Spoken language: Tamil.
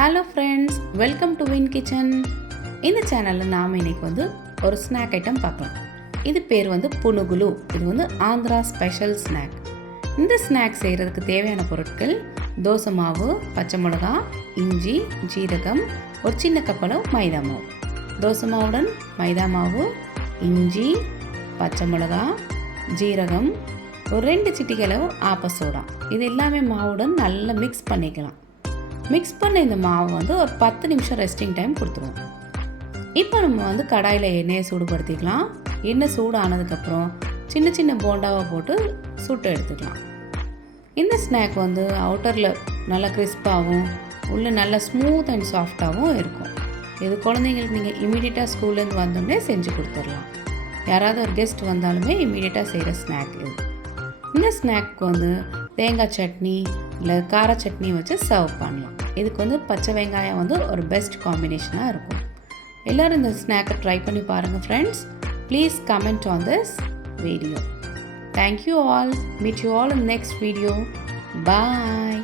Hello friends, welcome to win kitchen. இந்த சேனலில் நாம் இன்றைக்கி ஒரு ஸ்நாக் ஐட்டம் பார்க்கலாம். இது பேர் புனுகுலு. இது ஆந்திரா ஸ்பெஷல் ஸ்நாக். இந்த ஸ்நாக் செய்கிறதுக்கு தேவையான பொருட்கள்: தோசை மாவு, பச்சை மிளகா, இஞ்சி, ஜீரகம், ஒரு சின்ன கப்பளவு மைதா மாவு. தோசை மாவுடன் மைதா மாவு, இஞ்சி, பச்சை மிளகா, ஜீரகம், ஒரு 2 சிட்டிகளவு ஆப்ப சோடா. இது எல்லாமே மாவுடன் நல்லா மிக்ஸ் பண்ணிக்கலாம். மிக்ஸ் பண்ண இந்த மாவு ஒரு 10 நிமிஷம் ரெஸ்டிங் டைம் கொடுத்துருவோம். இப்போ நம்ம கடாயில் எண்ணெயை சூடுபடுத்திக்கலாம். எண்ணெய் சூடு ஆனதுக்கப்புறம் சின்ன சின்ன போண்டாவை போட்டு சுட்டு எடுத்துக்கலாம். இந்த ஸ்நாக் அவுட்டரில் நல்லா கிறிஸ்பாகவும் உள்ளே நல்லா ஸ்மூத் அண்ட் சாஃப்டாகவும் இருக்கும். இது குழந்தைங்களுக்கு நீங்கள் இமீடியட்டாக ஸ்கூல்லேருந்து வந்தோடனே செஞ்சு கொடுத்துடலாம். யாராவது ஒரு கெஸ்ட் வந்தாலுமே இமீடியட்டாக செய்கிற ஸ்நாக் இது. இந்த ஸ்நாக்கு தேங்காய் சட்னி இல்லை கார சட்னி வச்சு சர்வ் பண்ணலாம். இதுக்கு பச்சை வெங்காயம் ஒரு பெஸ்ட் காம்பினேஷனாக இருக்கும். எல்லோரும் இந்த ஸ்நாக்கை ட்ரை பண்ணி பாருங்கள் friends. Please comment on this video. Thank you all. Meet you all in next video. Bye.